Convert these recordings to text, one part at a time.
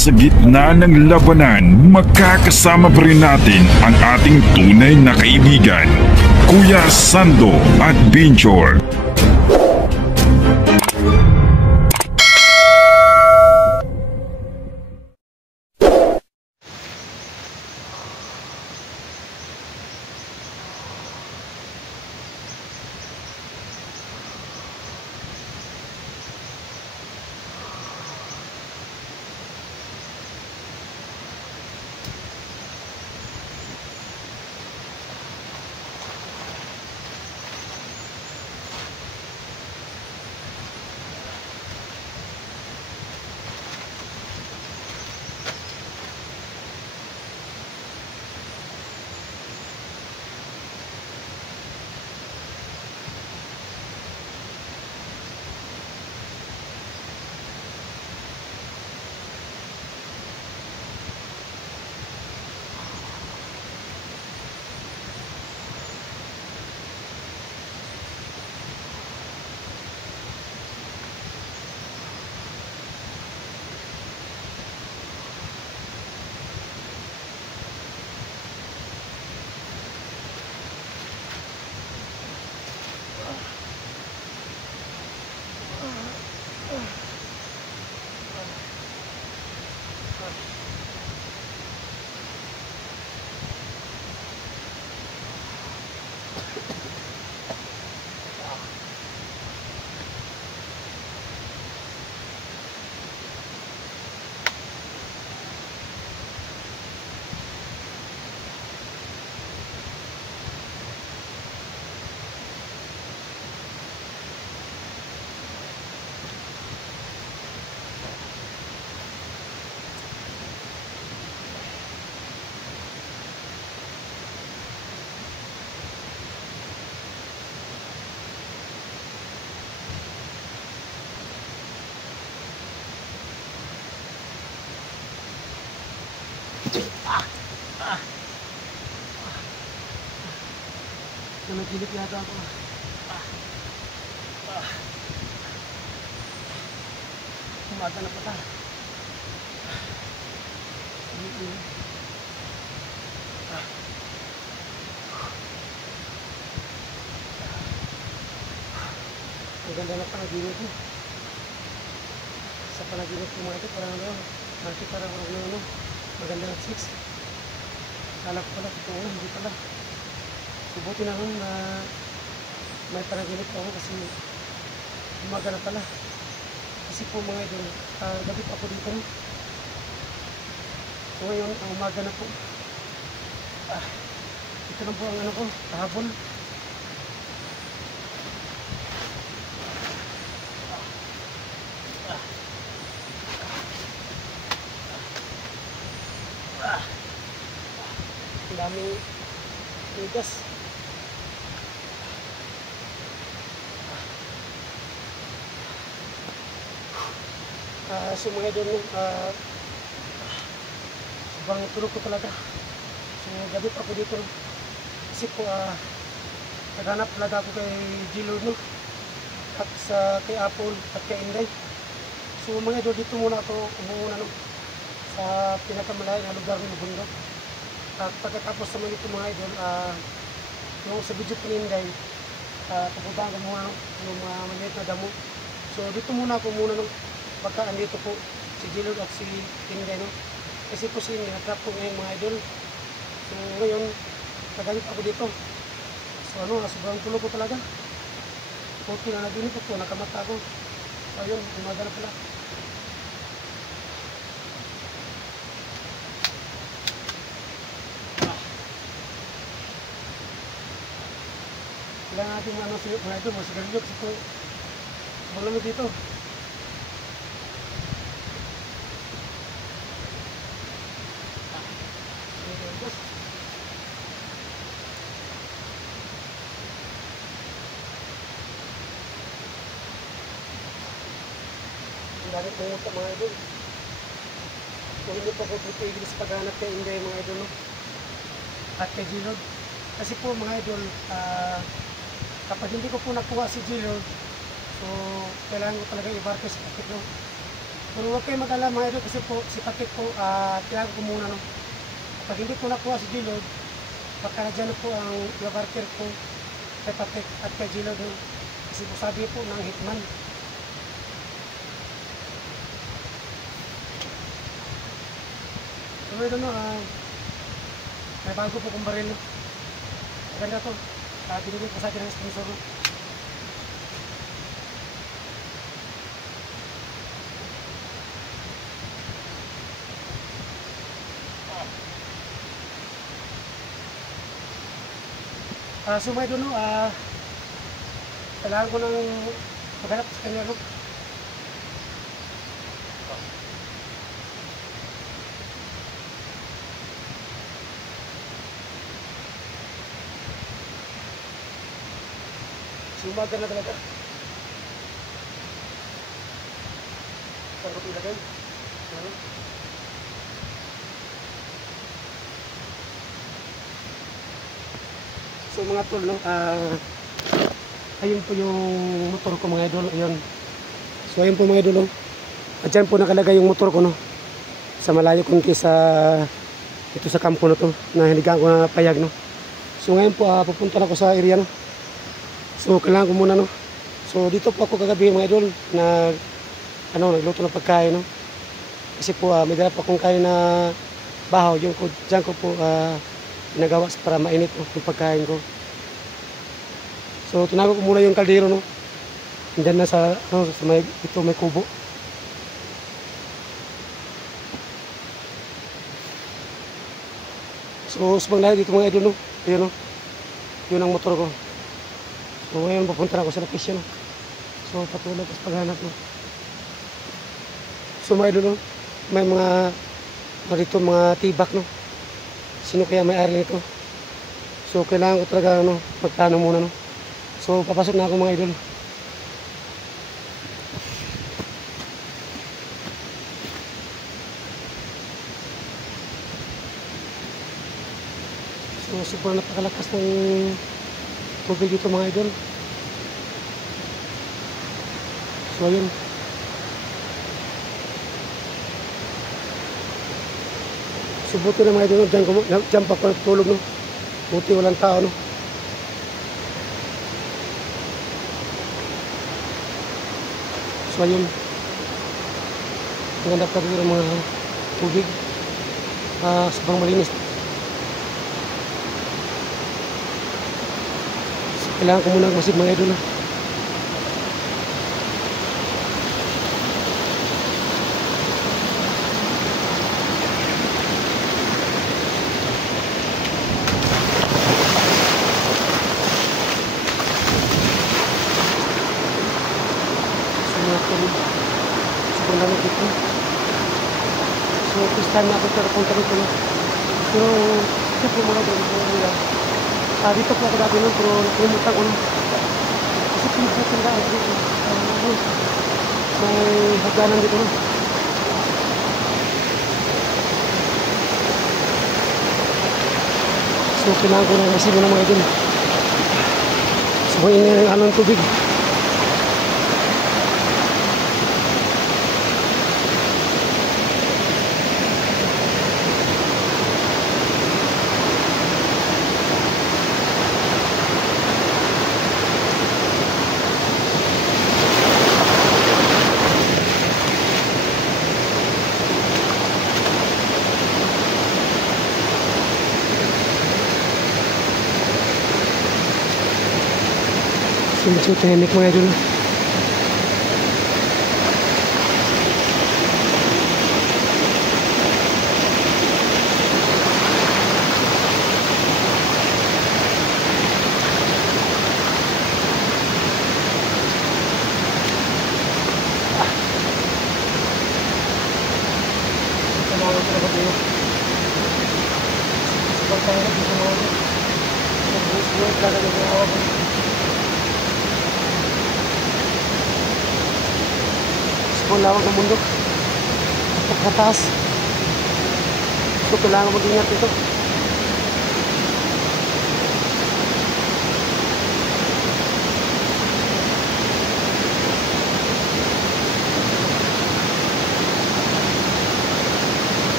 Sa gitna ng labanan, makakasama pa rin natin ang ating tunay na kaibigan, Kuya Sando Adventure. Nagilip yata ako. Umaga na pata. Ang ganda na panaginip ko. Sa panaginip ko mga ito, parang ano, nakita parang ano, maganda ng 6. Kala ko pala, ito hindi pala. Subuti na rin na may panaginip ako kasi umaga na pala. Kasi po mga idol, gabi pa ako dito. So ngayon, umaga na po. Ito na po ang ano ko, kahapon. Ang daming tigas. So mga idol, sobrang tulog ko talaga. So gabi pa ako dito kasi po naghanap talaga ako kay Jilo, no? At kay Apple at kay Inday. So mga idol, dito muna ako umuuna, no? Sa pinakamalayo na lugar ng bundok. At pagkatapos naman ito mga idol, yung sa video ko ni Inday, pupuntahan ko muna ng mga maliit na damo. So dito muna ako no? Baka andito po si Jilog at si Inday, no? Kasi po si Inday natrap po ngayon mga idol. So ngayon nagalit ako dito. So ano, sobrang tulog ko talaga. Okay na naginip po, nakamata ako. So ayun, umaga na pala. Kailangan natin ano siya mga idol, masigarilyo kasi po malamig dito. Ang dami pumunta mga idol. Kung hindi pa po pipigil sa paghanap kay Inday mga idol, no? At kay Jilog. Kasi po mga idol, kapag hindi ko po nakuha si Jilog, so kailangan ko talaga i-barko sa kapit, no? Pero huwag kayo mag-alala mga idol kasi po si Patik po, tinago ko muna no. Pag hindi ko nakuha si Gilod, baka na dyan na po ang labarker ko kay Patik at kay Gilod no. Kasi po sabi po ng hitman. Pero ito no, may bago po kong baril no. Maganda to. Binigyan ko sa akin ng sponsor no. So may doon no, kailangan ko ng maghanap sa kanya no. Sumaga na talaga. Saan ko ilagay? Ano? So mga tol, no? Ayun po yung motor ko mga idol. Ayun. So ayun po mga idol. No? At dyan po nakalagay yung motor ko no? Sa malayo kunti sa ito sa kampo na to na hinigaan ko na payag no? So ngayon po pupunta na ako sa area no? So kailangan ko muna no? So dito po ako kagabi mga idol na nagluto ng pagkain no? Kasi po may dala po akong kain na bahaw. Yung dyan ko po ginagawa para mainit yung pagkain ko. So tinago ko muna yung kaldero no. Diyan na sa sa may kubo. So subang lahat dito mga idol no. Ayun no. Yun ang motor ko. So ngayon papunta na ako sa location no. So patuloy ko sa paghanap no. So mga idol no, may mga dito mga tibak no. Sino kaya may-ari nito? So kailangan ko talaga magplano muna no. So papasok na ako mga idol. So sobrang napakalakas ng tubig dito mga idol. So ayun. So buti na mga idol, dyan pa ako natutulog no. Buti walang tao no. So ayun. Maganda pa rin ang mga tubig. Sobrang malinis. So kailangan ko muna magmasid mga idol no. Sobrang lamig dito. So first time na ako punta dito no. Pero ito po mga idol dito po ako dati no, pero nakalimutan ko no. Kasi pinagkakandaan ko dito. May hagdanan dito no. So kailangan ko na masino ng mga idol. So ingay ng tubig. So tahimik mga idol. Ang lawak ng bundok. Pagkataas. So kailangan mag-ingat ito.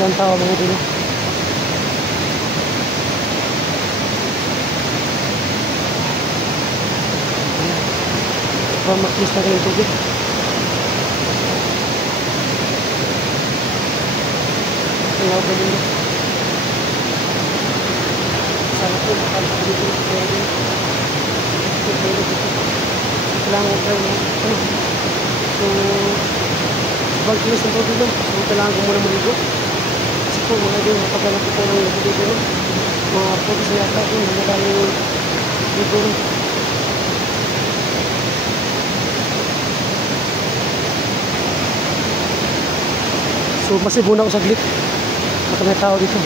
walang tao mga idol. Maklis na rin yung tubig. Kaya ba din? Sana po makalimutan dito ng pwede. Kailangan ko tayo so bagkilis ng tubig lang. So kailangan ko muna maligo. Kasi po mga idol, matagal na po tayo ng ligo. Mga pwede sa yata po, madaming ligo. So masib muna ako saglit. Baka may tao dito.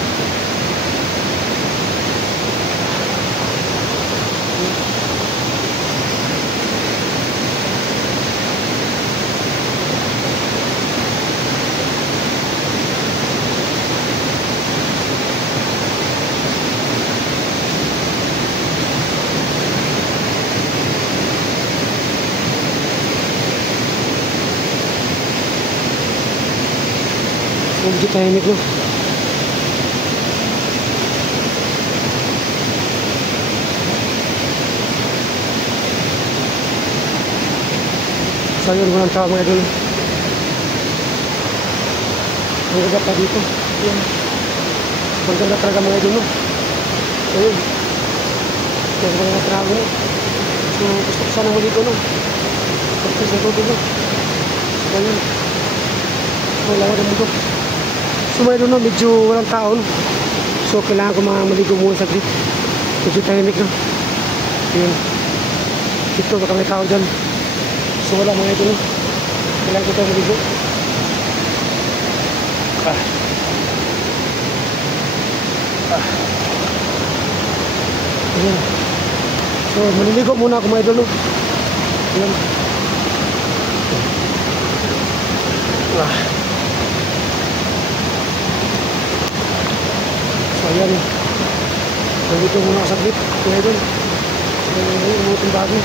Medyo tahimik no. So yun, walang tao mga idol. Ang ganda pa dito. Yan. Ang ganda talaga mga idol no. So yun. Yan mga trago no. So gusto ko sana maligo no. Pagkas na tubig no. So yun. May lawad ang mundo. So mayroon no, medyo walang tao no. So kailangan ko maligo muna saglit. Medyo tahimik no. Yun. Dito baka may tao dyan. So wala mga ito no. Kailangan ko tayo maligo. Ayan. So maliligo muna ako mga idol no. Ayan. So ayan. Maliligo muna ako saglit mga idol. Ayan, umutin bago.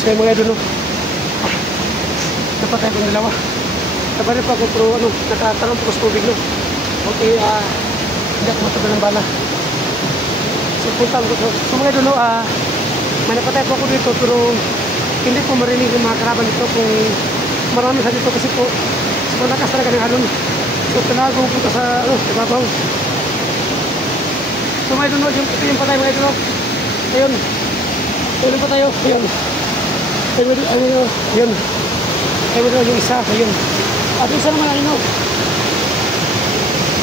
So yung mga idol, no? Napatay kong dalawa. Nabaril pa ako pero nakatarong po sa tubig, no? Okay, hindi ako matagal ng bala. So punta ko. So mga idol, no? May napatay po ako dito pero hindi po marinig yung mga karaban dito kung marami sa dito kasi po malakas talaga ng alon. So tinago po sa ibabaw. So mga idol, ito yung patay mga idol. Ayun. Ayun pa tayo. Ayun. Ayun. Ayun yung isa. Ayun. At isa naman ayun.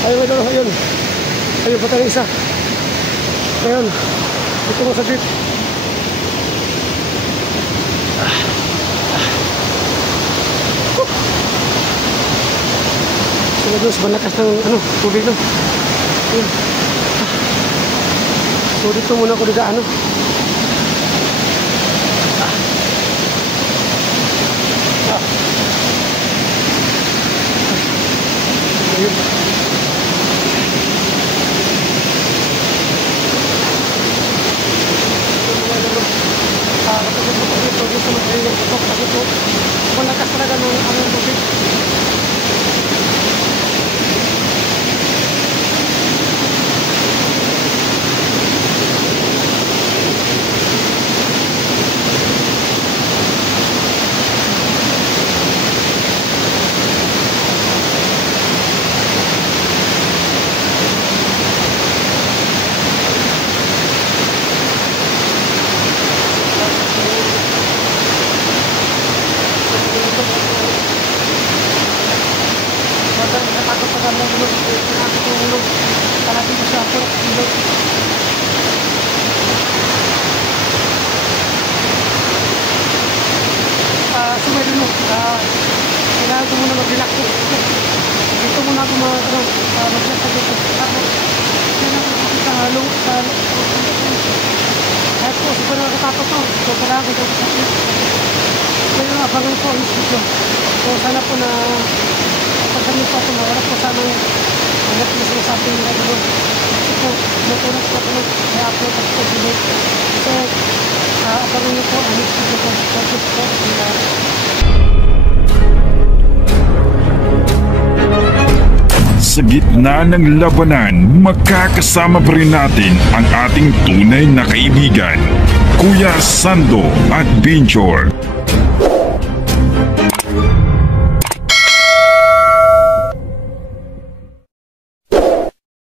Ayun. Ayun pa tayo isa. Ayun. Ito mo sa jeep. Sila doon sa malakas ng tubig, no? Ayun. So dito muna ako dadaan, no? Ayun. Malakas talaga ng aming tubig. Kailangan ko muna mag-relax dito muna ako mag-relax dito tapos kailangan ko sa halong kahit po super nakatapos to so kailangan ko dito kaya abangan po ang video so sana po na pagsamin po ako na wala po sana hangat na sinasabi nila doon kasi po natunak po ako i-upload at po video so abangan niyo po ang next video ko focus po sa gitna ng labanan, makakasama pa rin natin ang ating tunay na kaibigan, Kuya Sando at Binjor.